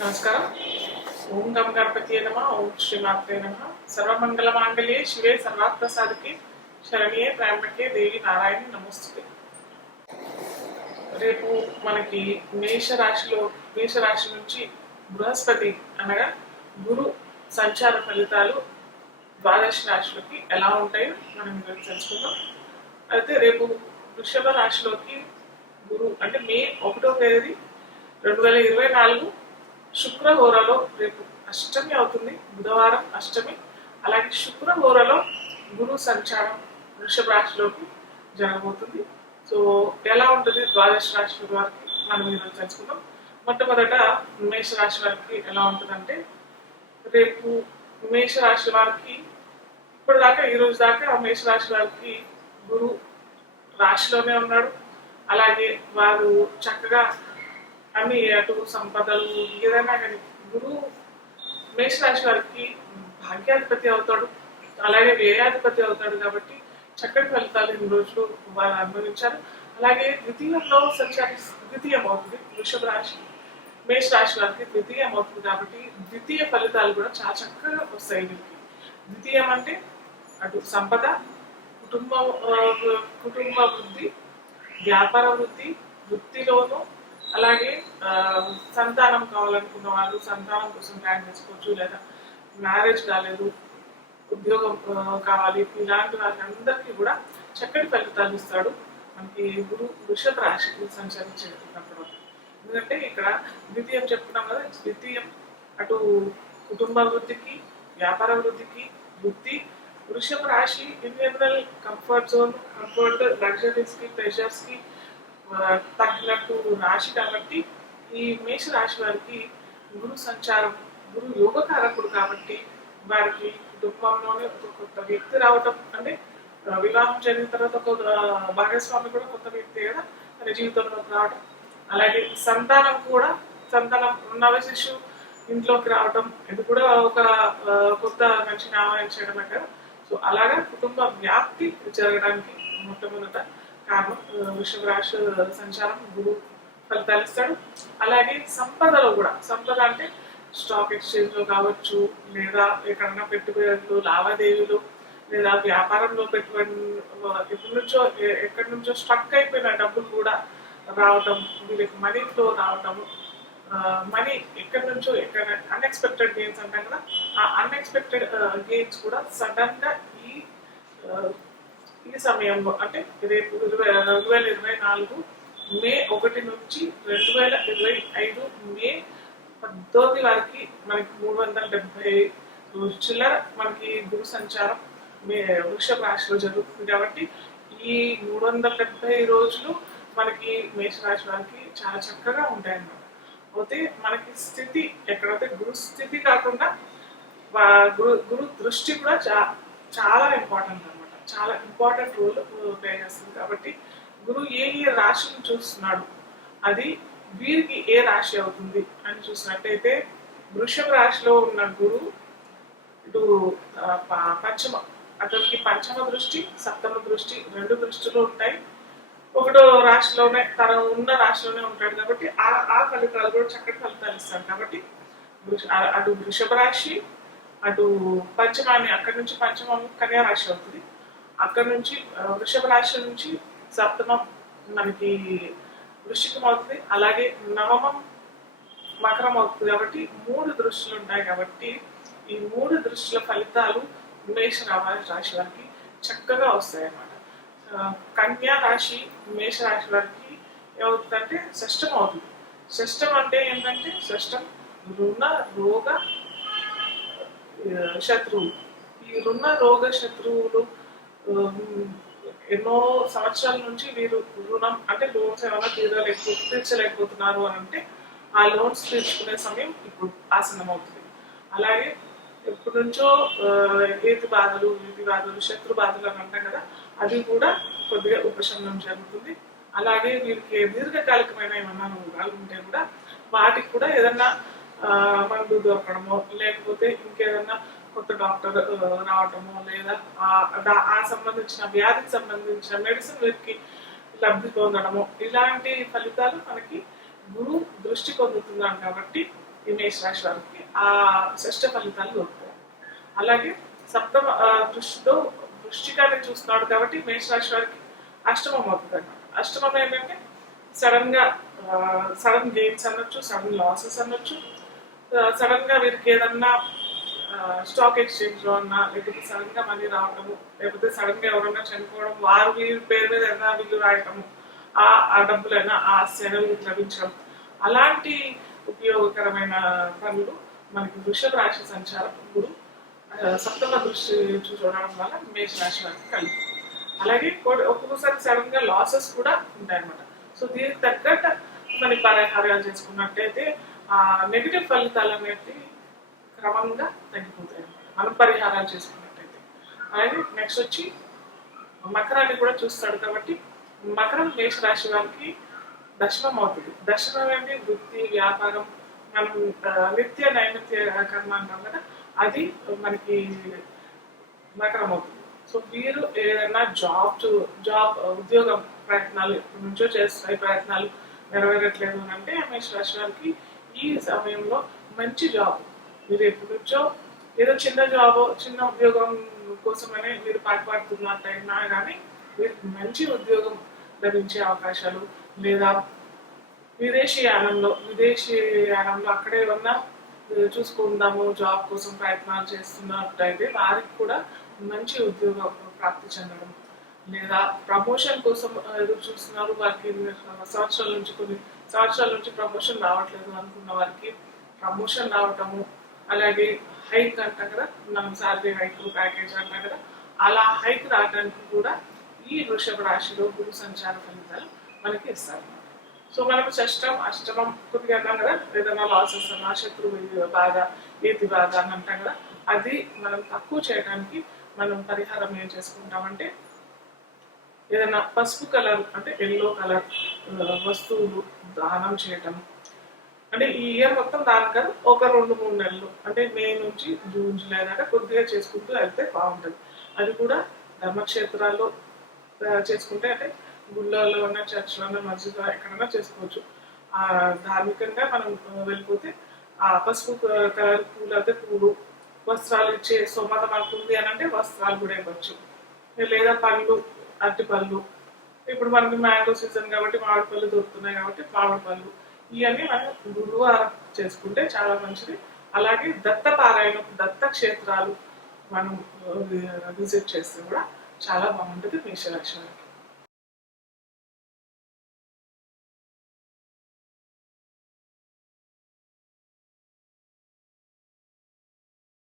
నమస్కారం. ఓం గం గణపతియే నమః. ఓం శ్రీమాత్రే నమః. సర్వమంగళ మాంగళ్యే శివే సర్వార్థసాధికే శరణ్యే త్ర్యంబకే దేవి నారాయణి నమోస్తుతే. రేపు మనకి మేషరాశి నుంచి బృహస్పతి అనగా గురు సంచార ఫలితాలు ద్వాదశ రాశులకి ఎలా ఉంటాయో మనం ఈరోజు తెలుసుకుందాం. అయితే రేపు వృషభ రాశిలోకి గురు అంటే మే 1వ తేదీ 2024 శుక్రహోరలో రేపు అష్టమి అవుతుంది. బుధవారం అష్టమి. అలాగే శుక్రహోరలో గురు సంచారం వృషభ రాశిలోకి జరగబోతుంది. సో ఎలా ఉంటుంది ద్వాదశ రాశి వారికి మనం ఈరోజు తెలుసుకుందాం. మొట్టమొదట మేషరాశి వారికి ఎలా ఉంటుందంటే, రేపు మేషరాశి వారికి ఇప్పటిదాకా ఈ రోజు దాకా మేషరాశి వారికి గురు రాశిలోనే ఉన్నాడు. అలాగే వారు చక్కగా అన్ని అటు సంపదలు ఏదైనా కానీ గురువు మేషరాశి వారికి భాగ్యాధిపతి అవుతాడు, అలాగే వ్యయాధిపతి అవుతాడు. కాబట్టి చక్కటి ఫలితాలు ఈ రోజులు వారు అనుభవించారు. అలాగే ద్వితీయం అవుతుంది వృషభ రాశి మేషరాశి వారికి ద్వితీయం అవుతుంది. కాబట్టి ద్వితీయ ఫలితాలు కూడా చాలా చక్కగా వస్తాయి వీరికి. ద్వితీయం అంటే అటు సంపద, కుటుంబ కుటుంబ వృద్ధి, వ్యాపార వృద్ధి, వృత్తిలోనూ, అలాగే సంతానం కావాలనుకున్న వాళ్ళు సంతానం కోసం ప్లాన్ చేసుకోవచ్చు. లేదా మ్యారేజ్ కాలేదు, ఉద్యోగం కావాలి, ఇలాంటి వాళ్ళందరికీ కూడా చక్కటి ఫలితాలు ఇస్తాడు మనకి గురు వృషభ రాశికి సంచరించేటప్పుడు. ఎందుకంటే ఇక్కడ ద్వితీయం చెప్పుకున్నాం కదా, ద్వితీయం అటు కుటుంబ వృద్ధికి, వ్యాపార వృద్ధికి, వృత్తి. వృషభ రాశి in general comfort zone, comfort, లగ్జరీస్కి, ప్రెషర్స్కి తగ్గినట్టు రాశి. కాబట్టి ఈ మేష రాశి వారికి గురు సంచారం, గురు యోగకారకుడు కాబట్టి వారికి కుటుంబంలోనే ఒక కొత్త వ్యక్తి రావటం, అంటే వివాహం జరిగిన తర్వాత ఒక భాగస్వామి కూడా కొత్త వ్యక్తి కదా తన జీవితంలోకి రావటం. అలాగే సంతానం నవ శిశువు ఇంట్లోకి రావటం, ఇది కూడా ఒక కొత్త మనిషిని ఆహ్వానించడమే కదా. సో అలాగా కుటుంబ వ్యాప్తి జరగడానికి మొట్టమొదట కారణం వృషభ రాశి సంచారం గురు ఫలితాలు ఇస్తాడు. అలాగే సంపదలో కూడా, సంపద అంటే స్టాక్ ఎక్స్చేంజ్ లో కావచ్చు, లేదా ఎక్కడన్నా పెట్టుబడులు, లావాదేవీలు, లేదా వ్యాపారంలో పెట్టుబడి ఎక్కడి నుంచో స్ట్రక్ అయిపోయిన డబ్బులు కూడా రావటం, వీళ్ళకి మనీ ఫ్లో రావటము, మనీ ఎక్కడి నుంచో ఎక్కడ అన్ఎక్స్పెక్టెడ్ గెయిన్స్ అంటాం కదా, ఆ అన్ఎక్స్పెక్టెడ్ గెయిన్స్ కూడా సడన్ గా ఈ సమయంలో అంటే రేపు 2024 మే 1 నుంచి 2025 మే 10 వరకు మనకి 370 చిల్లర మనకి గురు సంచారం వృషభ రాశిలో జరుగుతుంది. కాబట్టి ఈ 370 రోజులు మనకి మేషరాశి వారికి చాలా చక్కగా ఉంటాయన్నమాట. అయితే మనకి స్థితి ఎక్కడైతే గురు స్థితి కాకుండా గురు దృష్టి కూడా చాలా ఇంపార్టెంట్ అనమాట. చాలా ఇంపార్టెంట్ రోల్ ప్లే చేస్తుంది. కాబట్టి గురువు ఏ రాశిని చూస్తున్నాడు, అది వీరికి ఏ రాశి అవుతుంది అని చూసినట్టయితే, వృషభ రాశిలో ఉన్న గురువు ఇటు అతనికి పంచమ దృష్టి, సప్తమ దృష్టి, 2 దృష్టిలో ఉంటాయి. ఒకటో రాశిలోనే తను ఉన్న రాశిలోనే ఉంటాడు. కాబట్టి ఆ ఫలితాలు కూడా చక్కటి ఫలితాలు ఇస్తాడు. కాబట్టి అటు వృషభ రాశి, అటు పంచమాన్ని, అక్కడి నుంచి పంచమం కన్యా రాశి అవుతుంది. అక్కడ నుంచి వృషభ రాశి నుంచి సప్తమం మనకి వృశ్చికం అవుతుంది. అలాగే నవమం మకరం అవుతుంది. కాబట్టి 3 దృష్టిలు ఉంటాయి. కాబట్టి ఈ 3 దృష్టిల ఫలితాలు మేష రాశి వారికి చక్కగా వస్తాయి అన్నమాట. కన్యా రాశి మేష రాశి వారికి ఏమవుతుందంటే షష్టం అవుతుంది. షష్టం అంటే ఏంటంటే, షష్టం రుణ రోగ శత్రువులు. ఈ రుణ రోగ శత్రువులు ఎన్నో సంవత్సరాల నుంచి వీరు రుణం అంటే లోన్స్ ఏమైనా తీర్చలేకపోతున్నారు అని అంటే, ఆ లోన్స్ తీర్చుకునే సమయం ఇప్పుడు ఆసన్నం అవుతుంది. అలాగే ఎప్పటి నుంచో వీధి బాధలు, శత్రు బాధలు అని అంటాం కదా, అది కూడా కొద్దిగా ఉపశమనం జరుగుతుంది. అలాగే వీరికి దీర్ఘకాలికమైన ఏమన్నా రోగాలు ఉంటే కూడా వాటికి కూడా ఏదన్నా మందు దొరకడమో, లేకపోతే ఇంకేదన్నా కొత్త డాక్టర్ రావటము, లేదా ఆ సంబంధించిన వ్యాధికి సంబంధించిన మెడిసిన్ వీరికి లబ్ధి పొందడము, ఇలాంటి ఫలితాలు మనకి గురు దృష్టి పొందుతున్నాం. కాబట్టి ఈ మేషరాశి వారికి ఆ షష్ట ఫలితాలు దొరుకుతాయి. అలాగే సప్తమ దృష్టితో వృశ్చికాన్ని చూస్తున్నాడు కాబట్టి మేషరాశి వారికి అష్టమం అవుతుంది అన్నమాట. అష్టమం ఏంటంటే సడన్ గెయిన్స్ అనొచ్చు, సడన్ లాసెస్ అనొచ్చు, సడన్ గా వీరికి ఏదన్నా స్టాక్ ఎక్స్చేంజ్ లో అన్నా, లేకపోతే సడన్ గా మనీ రావటము, లేకపోతే సడన్ గా ఎవరన్నా చనిపోవడం, వారు వీరి పేరు మీద ఏదైనా బిల్లు రాయటము, ఆ డబ్బులైనా ఆ సేవలు లభించడం, అలాంటి ఉపయోగకరమైన పనులు మనకి వృషభ రాశి సంచారం గురు సప్తమ దృష్టి చూడడం వల్ల మేషరాశి వారికి కలుగుతుంది. అలాగే ఒక్కొక్కసారి సడన్ గా లాసెస్ కూడా ఉంటాయన్నమాట. సో దీనికి తగ్గట్టు మన పరిహారాలు చేసుకున్నట్టయితే ఆ నెగిటివ్ ఫలితాలు అనేది క్రమంగా తగ్గిపోతాయి అన్నమాట, మనం పరిహారాలు చేసుకున్నట్టయితే. అలాగే నెక్స్ట్ వచ్చి మకరాన్ని కూడా చూస్తాడు కాబట్టి మకరం మేషరాశి వారికి దశమం అవుతుంది. దశమం అంటే వృత్తి, వ్యాపారం, మనం నిత్య నైమిత్య కర్మ అంటాం కదా, అది మనకి మకరం అవుతుంది. సో వీరు ఏదైనా జాబ్ ఉద్యోగం ప్రయత్నాలు ఎప్పటి నుంచో చేస్తున్న ప్రయత్నాలు నెరవేరట్లేదు అంటే మేషరాశి వారికి ఈ సమయంలో మంచి జాబ్, మీరు ఎప్పటి నుంచో ఏదో చిన్న జాబ్ చిన్న ఉద్యోగం కోసమనే మీరు పాటుపడుతున్నట్టయినా కానీ మీరు మంచి ఉద్యోగం లభించే అవకాశాలు, లేదా విదేశీ యానంలో అక్కడే ఉన్న చూసుకుందాము జాబ్ కోసం ప్రయత్నాలు చేస్తున్నట్టయితే వారికి కూడా మంచి ఉద్యోగం ప్రాప్తి చెందడం, లేదా ప్రమోషన్ కోసం ఎదురు చూస్తున్నారు వారికి కొన్ని సంవత్సరాల నుంచి ప్రమోషన్ రావట్లేదు అనుకున్న వారికి ప్రమోషన్ రావటము, అలాగే హైక్ అంటాం కదా, మనం శాలరీ హైక్ ప్యాకేజ్ అంటాం కదా, అలా హైక్ రావడానికి కూడా ఈ వృషభ రాశిలో గురు సంచార ఫలితాలు మనకి ఇస్తారు. సో మనం అష్టమం కొద్దిగా అన్నాం కదా, ఏదైనా లాసెస్ అన్నా, శత్రువు బాధ, ఏతి బాధ అని అంటాం కదా, అది మనం తక్కువ చేయడానికి మనం పరిహారం ఏం చేసుకుంటామంటే ఏదైనా పసుపు కలర్ అంటే ఎల్లో కలర్ వస్తువులు దానం చేయటం. అంటే ఈ ఇయర్ మొత్తం దానం కాదు, ఒక 2-3 నెలలు అంటే మే నుంచి జూన్ జూలై దాకా కొద్దిగా చేసుకుంటూ వెళ్తే బాగుంటుంది. అది కూడా ధర్మక్షేత్రాల్లో చేసుకుంటే, అంటే గుళ్ళలో ఉన్న చర్చ్లో ఉన్న మస్జిద్లో ఎక్కడైనా చేసుకోవచ్చు. ధార్మికంగా మనం వెళ్ళిపోతే ఆ పసుపు కలర్ పూలు అయితే పూలు, వస్త్రాలు ఇచ్చే స్తోమత మనకు ఉంది అని అంటే వస్త్రాలు కూడా ఇవ్వచ్చు, లేదా పళ్ళు, అరటి పళ్ళు, ఇప్పుడు మనకి మ్యాంగో సీజన్ కాబట్టి మామిడి పళ్ళు దొరుకుతున్నాయి కాబట్టి మామిడి పళ్ళు, ఇవన్నీ మనం గురువారం చేసుకుంటే చాలా మంచిది. అలాగే దత్తపారాయణం, దత్త క్షేత్రాలు మనం విజిట్ చేస్తే కూడా చాలా బాగుంటుంది మేషరాశి వారికి.